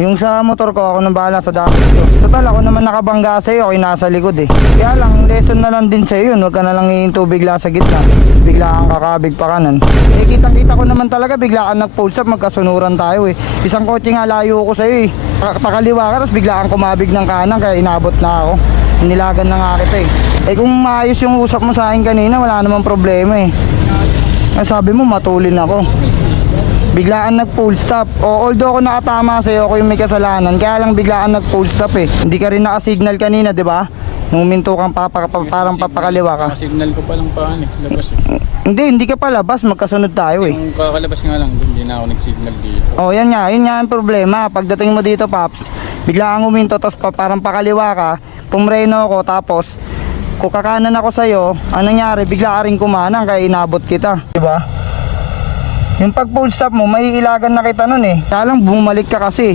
Yung sa motor ko, ako nang bahala sa dapat ko. Total, ako naman nakabangga sa'yo, ako yung nasa likod eh. Kaya lang, lesson na lang din sa'yo yun. Huwag ka na lang hihinto bigla sa gitna. Bigla kang kakabig pa kanan. Eh, kitang-kita ko naman talaga, bigla kang nag-pulse up, magkasunuran tayo eh. Isang kotse nga layo ko sa'yo eh. Pakaliwa ka, tapos bigla kang kumabig ng kanan, kaya inabot na ako. Inilagan na nga kita eh. Eh kung maayos yung usap mo sa akin kanina, wala namang problema eh. Ang sabi mo, matulin ako. Biglaan nag-full stop. O, although ako nakatama sa'yo, ako yung may kasalanan. Kaya lang biglaan nag-full stop eh. Hindi ka rin naka-signal kanina, di ba? Nung minto kang parang papakaliwa ka. Signal ko pa lang paan eh, labas eh. Hindi ka pa labas. Magkasunod tayo eh. Yung kakalabas nga lang, hindi na ako nag-signal dito. O, yan nga ang problema. Pagdating mo dito, Paps, biglaan kang uminto, tapos parang pakaliwa ka. Pumreno ako, tapos kukakanan ako sa'yo. Anong nangyari? Bigla ka rin kumanang, kaya inabot kita. Di ba? Yung pag full stop mo, may ilagan na kita nun eh. Kaya lang bumalik ka kasi.